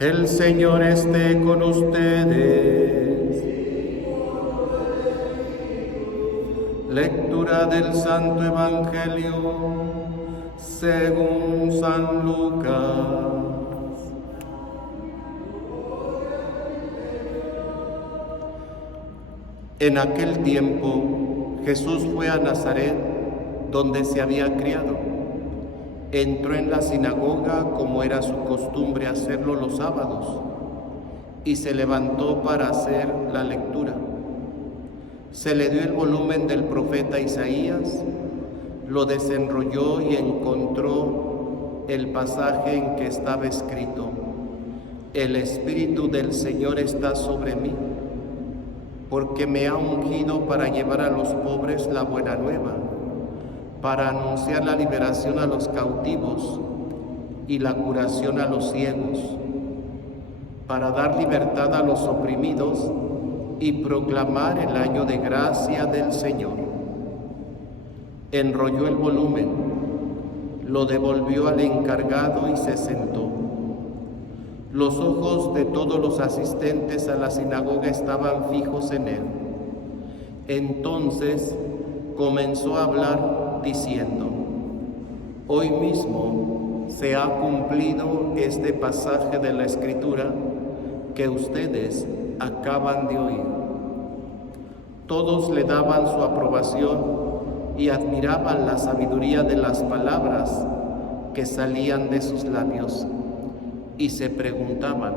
El Señor esté con ustedes. Lectura del Santo Evangelio según San Lucas. En aquel tiempo Jesús fue a Nazaret, donde se había criado. Entró en la sinagoga, como era su costumbre hacerlo los sábados, y se levantó para hacer la lectura. Se le dio el volumen del profeta Isaías, lo desenrolló y encontró el pasaje en que estaba escrito: El Espíritu del Señor está sobre mí, porque me ha ungido para llevar a los pobres la buena nueva, para anunciar la liberación a los cautivos y la curación a los ciegos, para dar libertad a los oprimidos y proclamar el año de gracia del Señor. Enrolló el volumen, lo devolvió al encargado y se sentó. Los ojos de todos los asistentes a la sinagoga estaban fijos en él. Entonces comenzó a hablar diciendo: Hoy mismo se ha cumplido este pasaje de la Escritura que ustedes acaban de oír. Todos le daban su aprobación y admiraban la sabiduría de las palabras que salían de sus labios, y se preguntaban: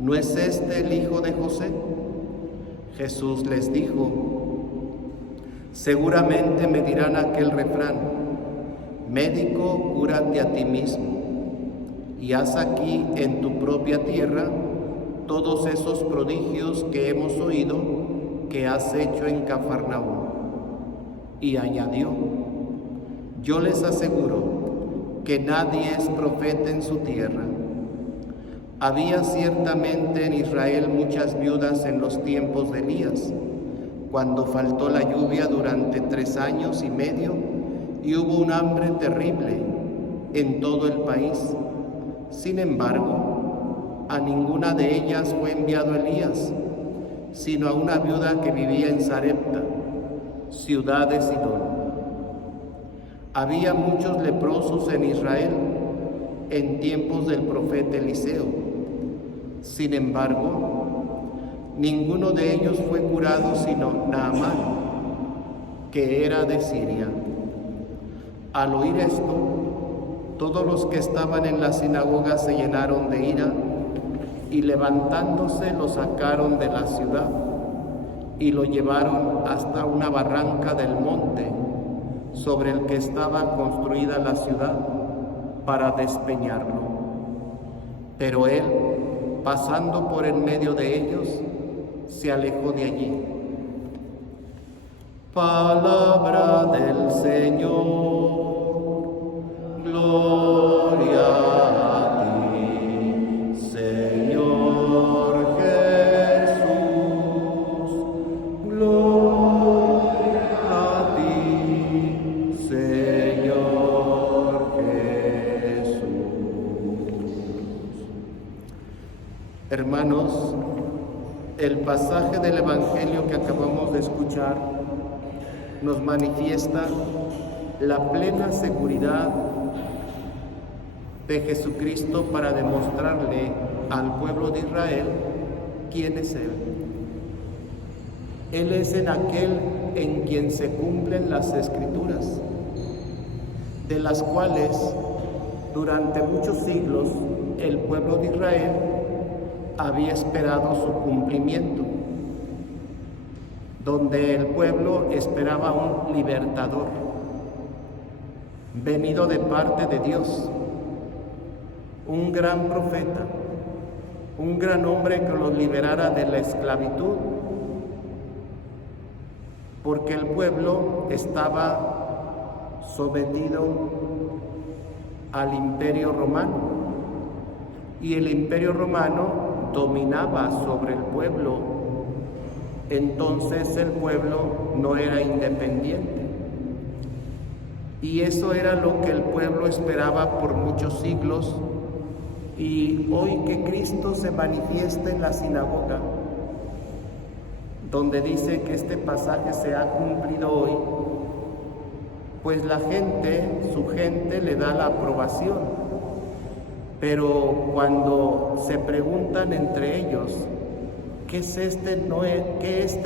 ¿no es este el hijo de José? Jesús les dijo: seguramente me dirán aquel refrán: médico, cúrate a ti mismo, y haz aquí en tu propia tierra todos esos prodigios que hemos oído que has hecho en Cafarnaúm. Y añadió: yo les aseguro que nadie es profeta en su tierra. Había ciertamente en Israel muchas viudas en los tiempos de Elías, cuando faltó la lluvia durante 3 años y medio y hubo un hambre terrible en todo el país. Sin embargo, a ninguna de ellas fue enviado Elías, sino a una viuda que vivía en Sarepta, ciudad de Sidón. Había muchos leprosos en Israel en tiempos del profeta Eliseo. Sin embargo, ninguno de ellos fue curado sino Naamán, que era de Siria. Al oír esto, todos los que estaban en la sinagoga se llenaron de ira y levantándose lo sacaron de la ciudad y lo llevaron hasta una barranca del monte sobre el que estaba construida la ciudad para despeñarlo. Pero él, pasando por en medio de ellos, se alejó de allí. Palabra del Señor. Gloria a ti, Señor Jesús. Gloria a ti, Señor Jesús. Hermanos, el pasaje del Evangelio que acabamos de escuchar nos manifiesta la plena seguridad de Jesucristo para demostrarle al pueblo de Israel quién es Él. Él es en aquel en quien se cumplen las Escrituras, de las cuales durante muchos siglos el pueblo de Israel había esperado su cumplimiento, donde el pueblo esperaba un libertador venido de parte de Dios, un gran profeta, un gran hombre que los liberara de la esclavitud, porque el pueblo estaba sometido al Imperio Romano y el Imperio Romano dominaba sobre el pueblo. Entonces el pueblo no era independiente. Y eso era lo que el pueblo esperaba por muchos siglos Y hoy que Cristo se manifiesta en la sinagoga, donde dice que este pasaje se ha cumplido hoy, pues la gente, su gente, le da la aprobación. Pero cuando se preguntan entre ellos, ¿que este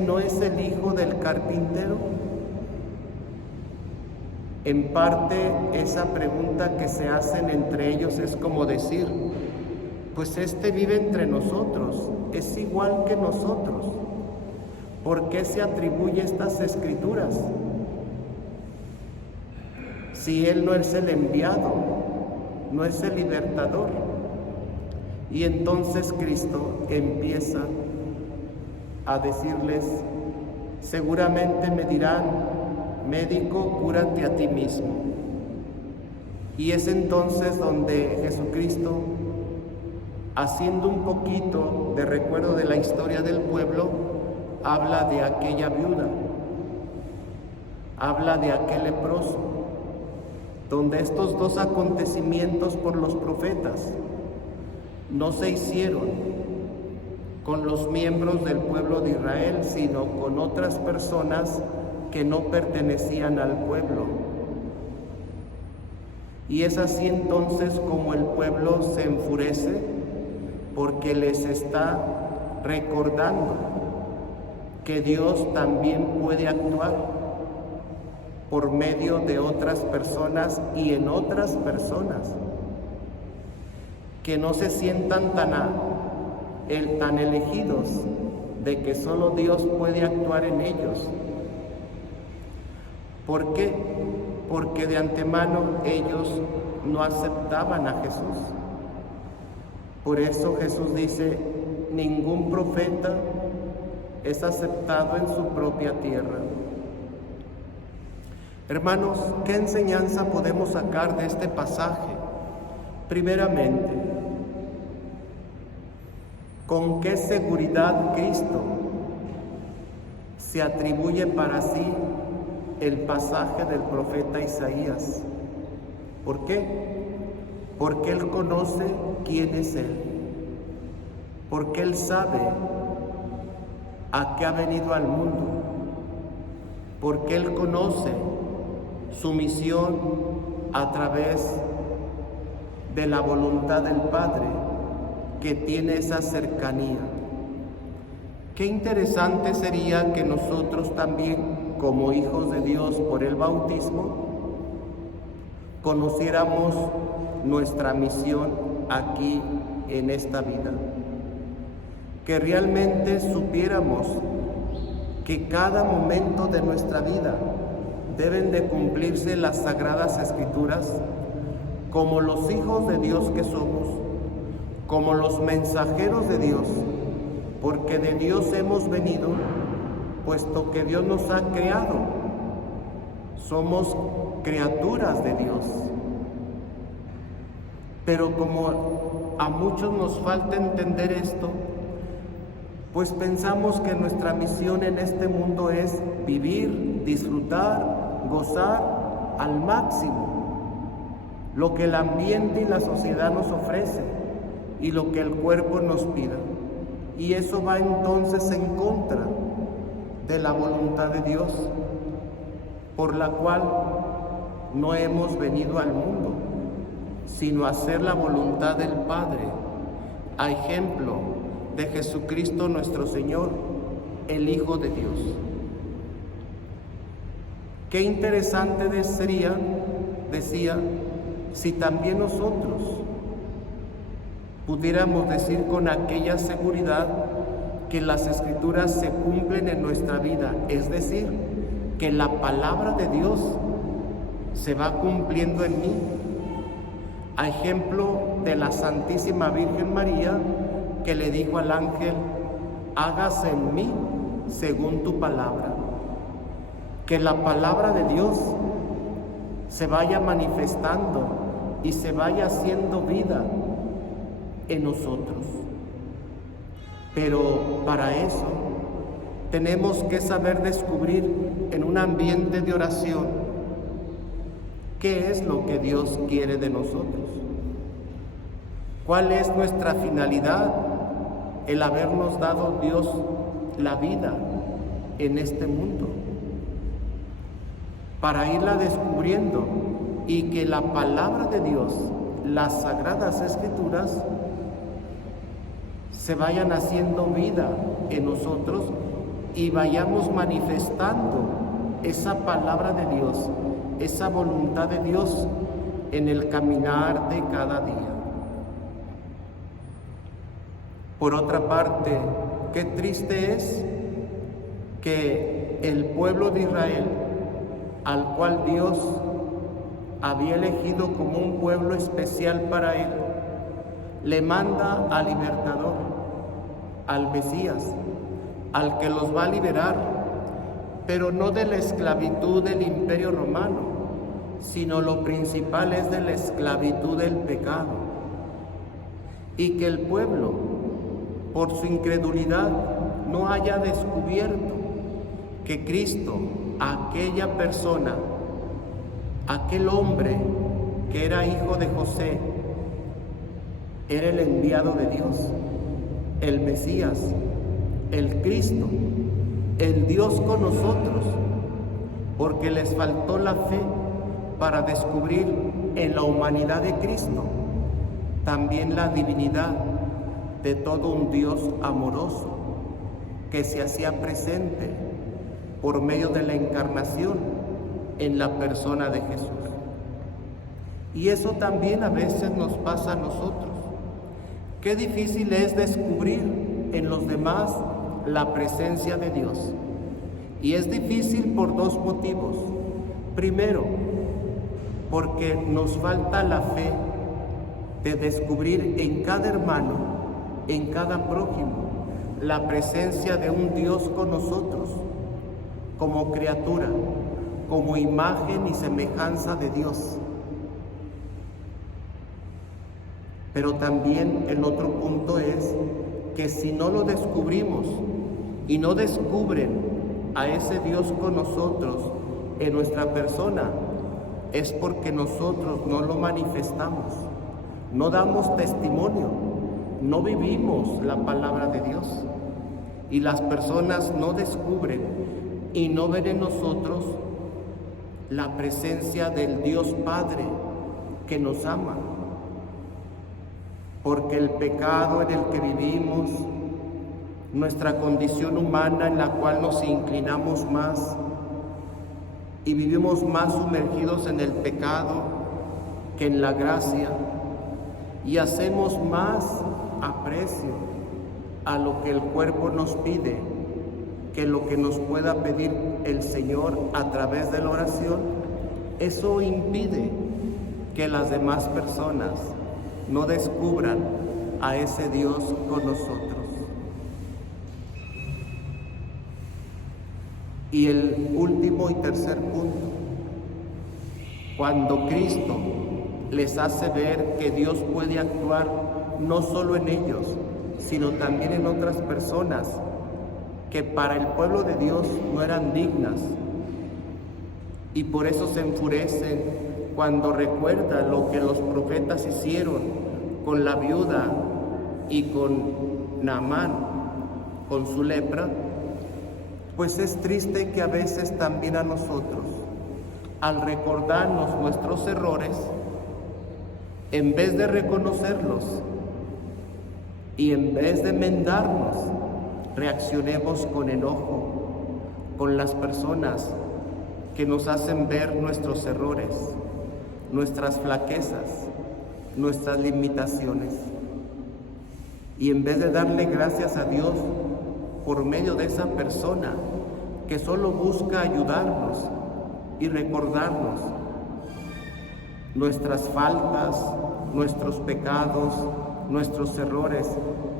no es el hijo del carpintero? En parte, esa pregunta que se hacen entre ellos es como decir, pues este vive entre nosotros, es igual que nosotros. ¿Por qué se atribuye estas escrituras? Si él no es el enviado, no es el libertador. Y entonces Cristo empieza a decirles, seguramente me dirán, médico, cúrate a ti mismo. Y es entonces donde Jesucristo, haciendo un poquito de recuerdo de la historia del pueblo, habla de aquella viuda, habla de aquel leproso, donde estos dos acontecimientos por los profetas no se hicieron con los miembros del pueblo de Israel, sino con otras personas que no pertenecían al pueblo. Y es así entonces como el pueblo se enfurece, porque les está recordando que Dios también puede actuar por medio de otras personas y en otras personas, que no se sientan tan elegidos de que solo Dios puede actuar en ellos. ¿Por qué? Porque de antemano ellos no aceptaban a Jesús. Por eso Jesús dice, ningún profeta es aceptado en su propia tierra. Hermanos, ¿qué enseñanza podemos sacar de este pasaje? Primeramente, ¿con qué seguridad Cristo se atribuye para sí el pasaje del profeta Isaías? ¿Por qué? Porque Él conoce quién es Él, porque Él sabe a qué ha venido al mundo, porque Él conoce su misión a través de la voluntad del Padre, que tiene esa cercanía. Qué interesante sería que nosotros también, como hijos de Dios por el bautismo, conociéramos nuestra misión aquí en esta vida, que realmente supiéramos que cada momento de nuestra vida deben de cumplirse las sagradas escrituras como los hijos de Dios que somos, como los mensajeros de Dios, porque de Dios hemos venido, puesto que Dios nos ha creado. Somos criaturas de Dios. Pero como a muchos nos falta entender esto, pues pensamos que nuestra misión en este mundo es vivir, disfrutar, gozar al máximo lo que el ambiente y la sociedad nos ofrece y lo que el cuerpo nos pida. Y eso va entonces en contra de la voluntad de Dios, por la cual no hemos venido al mundo, sino a hacer la voluntad del Padre, a ejemplo de Jesucristo nuestro Señor, el Hijo de Dios. Qué interesante sería, decía, si también nosotros pudiéramos decir con aquella seguridad que las Escrituras se cumplen en nuestra vida, es decir, que la palabra de Dios se va cumpliendo en mí, a ejemplo de la Santísima Virgen María, que le dijo al ángel, hágase en mí según tu palabra. Que la palabra de Dios se vaya manifestando y se vaya haciendo vida en nosotros. Pero para eso tenemos que saber descubrir en un ambiente de oración qué es lo que Dios quiere de nosotros. ¿Cuál es nuestra finalidad? El habernos dado Dios la vida en este mundo, para irla descubriendo y que la palabra de Dios, las sagradas escrituras, se vayan haciendo vida en nosotros y vayamos manifestando esa palabra de Dios, esa voluntad de Dios en el caminar de cada día. Por otra parte, qué triste es que el pueblo de Israel, al cual Dios había elegido como un pueblo especial para él, le manda al libertador, al Mesías, al que los va a liberar, pero no de la esclavitud del Imperio Romano, sino lo principal es de la esclavitud del pecado. Y que el pueblo, por su incredulidad, no haya descubierto que Cristo, aquella persona, aquel hombre que era hijo de José, era el enviado de Dios, el Mesías, el Cristo, el Dios con nosotros, porque les faltó la fe para descubrir en la humanidad de Cristo también la divinidad de todo un Dios amoroso que se hacía presente por medio de la encarnación en la persona de Jesús. Y eso también a veces nos pasa a nosotros. Qué difícil es descubrir en los demás la presencia de Dios. Y es difícil por dos motivos. Primero, porque nos falta la fe de descubrir en cada hermano, en cada prójimo, la presencia de un Dios con nosotros, como criatura, como imagen y semejanza de Dios. Pero también el otro punto es que si no lo descubrimos y no descubren a ese Dios con nosotros en nuestra persona, es porque nosotros no lo manifestamos, no damos testimonio, no vivimos la palabra de Dios. Y las personas no descubren y no ven en nosotros la presencia del Dios Padre que nos ama. Porque el pecado en el que vivimos, nuestra condición humana en la cual nos inclinamos más y vivimos más sumergidos en el pecado que en la gracia, y hacemos más aprecio a lo que el cuerpo nos pide que lo que nos pueda pedir el Señor a través de la oración, eso impide que las demás personas no descubran a ese Dios con nosotros. Y el último y tercer punto, cuando Cristo les hace ver que Dios puede actuar no solo en ellos, sino también en otras personas que para el pueblo de Dios no eran dignas, y por eso se enfurecen cuando recuerdan lo que los profetas hicieron con la viuda y con Naamán, con su lepra. Pues es triste que a veces también a nosotros, al recordarnos nuestros errores, en vez de reconocerlos y en vez de enmendarnos, reaccionemos con enojo con las personas que nos hacen ver nuestros errores, nuestras flaquezas, nuestras limitaciones. Y en vez de darle gracias a Dios por medio de esa persona que solo busca ayudarnos y recordarnos nuestras faltas, nuestros pecados, nuestros errores,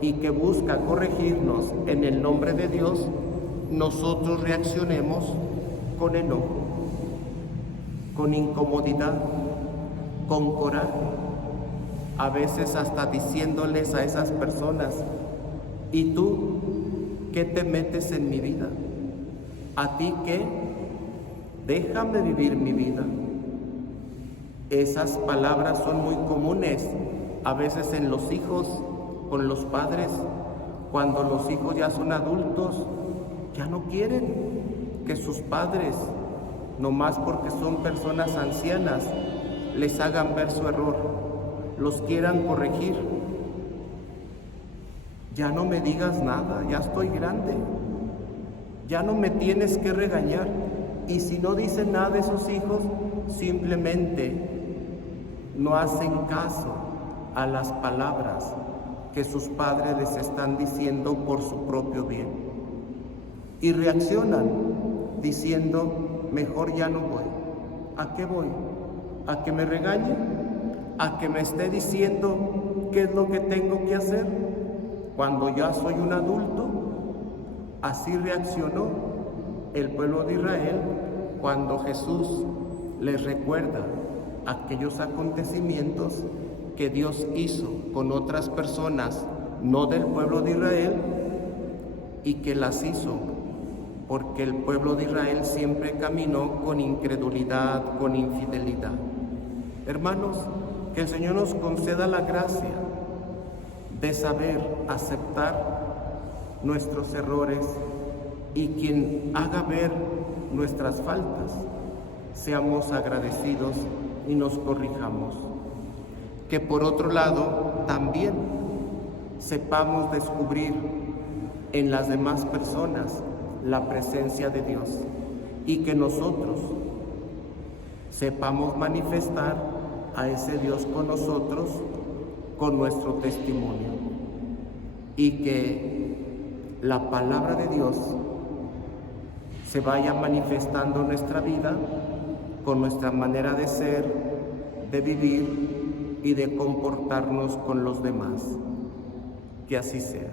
y que busca corregirnos en el nombre de Dios, nosotros reaccionemos con enojo, con incomodidad, con coraje, a veces hasta diciéndoles a esas personas: ¿y tú qué te metes en mi vida? ¿A ti qué? Déjame vivir mi vida. Esas palabras son muy comunes a veces en los hijos, con los padres, cuando los hijos ya son adultos, ya no quieren que sus padres, nomás porque son personas ancianas, les hagan ver su error, los quieran corregir. Ya no me digas nada, ya estoy grande, ya no me tienes que regañar. Y si no dicen nada de sus hijos, simplemente no hacen caso a las palabras que sus padres les están diciendo por su propio bien. Y reaccionan diciendo, mejor ya no voy. ¿A qué voy? ¿A que me regañen? ¿A que me esté diciendo qué es lo que tengo que hacer? Cuando ya soy un adulto. Así reaccionó el pueblo de Israel cuando Jesús les recuerda aquellos acontecimientos que Dios hizo con otras personas, no del pueblo de Israel, y que las hizo porque el pueblo de Israel siempre caminó con incredulidad, con infidelidad. Hermanos, que el Señor nos conceda la gracia de saber aceptar nuestros errores y quien haga ver nuestras faltas, seamos agradecidos y nos corrijamos. Que por otro lado también sepamos descubrir en las demás personas la presencia de Dios y que nosotros sepamos manifestar a ese Dios con nosotros, con nuestro testimonio, y que la palabra de Dios se vaya manifestando en nuestra vida con nuestra manera de ser, de vivir y de comportarnos con los demás. Que así sea.